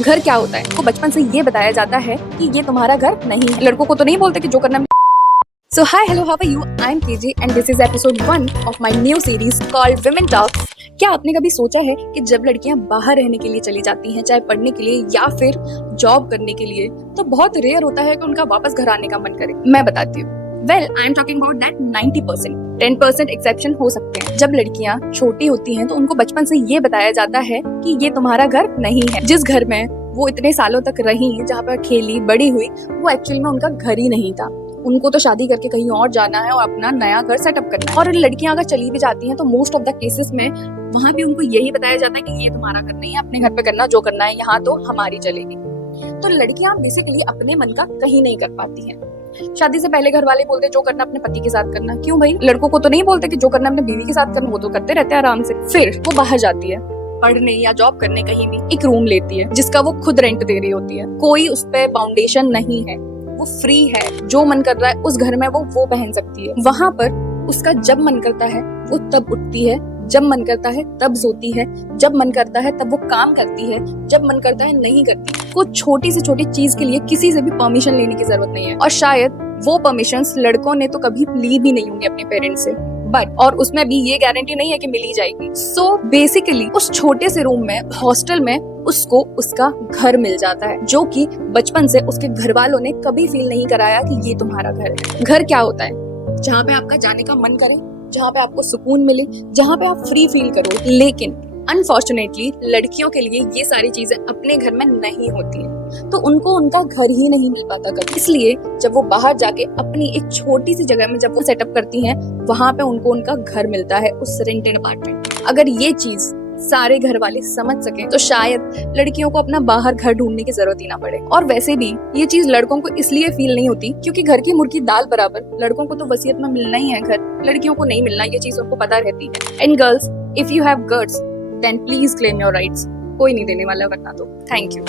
घर क्या होता है वो बचपन से ये बताया जाता है कि ये तुम्हारा घर नहीं है। लड़कों को तो नहीं बोलते कि जो करना। So hi, hello, how are you? I am KJ and this is episode 1 of my new series called Women Talks. क्या आपने कभी सोचा है कि जब लड़कियां बाहर रहने के लिए चली जाती हैं, चाहे पढ़ने के लिए या फिर जॉब करने के लिए, तो बहुत रेयर होता है कि उनका वापस घर आने का मन करे। मैं बताती हूँ। Well, I am talking about that 90%. 10% exception हो सकते हैं। जब लड़कियां छोटी होती हैं तो उनको बचपन से ये बताया जाता है कि ये तुम्हारा घर नहीं है। जिस घर में वो इतने सालों तक रही, जहाँ पर खेली बड़ी हुई, वो एक्चुअली में उनका घर ही नहीं था। उनको तो शादी करके कहीं और जाना है और अपना नया घर सेटअप करना है। और लड़कियां अगर चली भी जाती हैं तो मोस्ट ऑफ द केसेस में वहाँ भी उनको यही बताया जाता है कि ये तुम्हारा घर नहीं है, अपने घर पे करना जो करना है, यहाँ तो हमारी चलेगी। तो लड़कियां बेसिकली अपने मन का कहीं नहीं कर पाती हैं। शादी से पहले घर वाले बोलते जो करना अपने पति के साथ करना। क्यों भाई? लड़कों को तो नहीं बोलते कि जो करना अपने बीवी के साथ करना, वो तो करते रहते हैं आराम से। फिर वो बाहर जाती है पढ़ने या जॉब करने, कहीं भी एक रूम लेती है जिसका वो खुद रेंट दे रही होती है। कोई उस पे फाउंडेशन नहीं है, वो फ्री है। जो मन कर रहा है उस घर में वो पहन सकती है। वहां पर उसका जब मन करता है वो तब उठती है, जब मन करता है तब सोती है, जब मन करता है तब वो काम करती है, जब मन करता है नहीं करती। कुछ छोटी से छोटी चीज के लिए किसी से भी परमिशन लेने की जरूरत नहीं है। और शायद वो परमिशंस लड़कों ने तो कभी ली भी नहीं होंगी अपने पेरेंट्स से, बट और उसमें भी ये गारंटी नहीं है कि मिल ही जाएगी। सो बेसिकली उस छोटे से रूम में, हॉस्टल में, उसको उसका घर मिल जाता है, जो कि बचपन से उसके घर वालों ने कभी फील नहीं कराया कि ये तुम्हारा घर है। घर क्या होता है? जहाँ पे आपका जाने का मन करे, जहाँ पे आपको सुकून मिले, जहाँ पे आप फ्री फील करो। लेकिन अनफॉर्चुनेटली लड़कियों के लिए ये सारी चीजें अपने घर में नहीं होती हैं, तो उनको उनका घर ही नहीं मिल पाता कभी। इसलिए जब वो बाहर जाके अपनी एक छोटी सी जगह में जब वो सेटअप करती हैं, वहां पे उनको उनका घर मिलता है, उस रेंटेड अपार्टमेंट। अगर ये चीज सारे घर वाले समझ सके तो शायद लड़कियों को अपना बाहर घर ढूंढने की जरूरत ही ना पड़े। और वैसे भी ये चीज लड़कों को इसलिए फील नहीं होती क्योंकि घर की मुर्गी दाल बराबर। लड़कों को तो वसीयत में मिलना ही है घर, लड़कियों को नहीं मिलना, ये चीज उनको पता रहती है। And girls, if you have guts then please claim your rights. कोई नहीं देने वाला वरना तो। Thank you.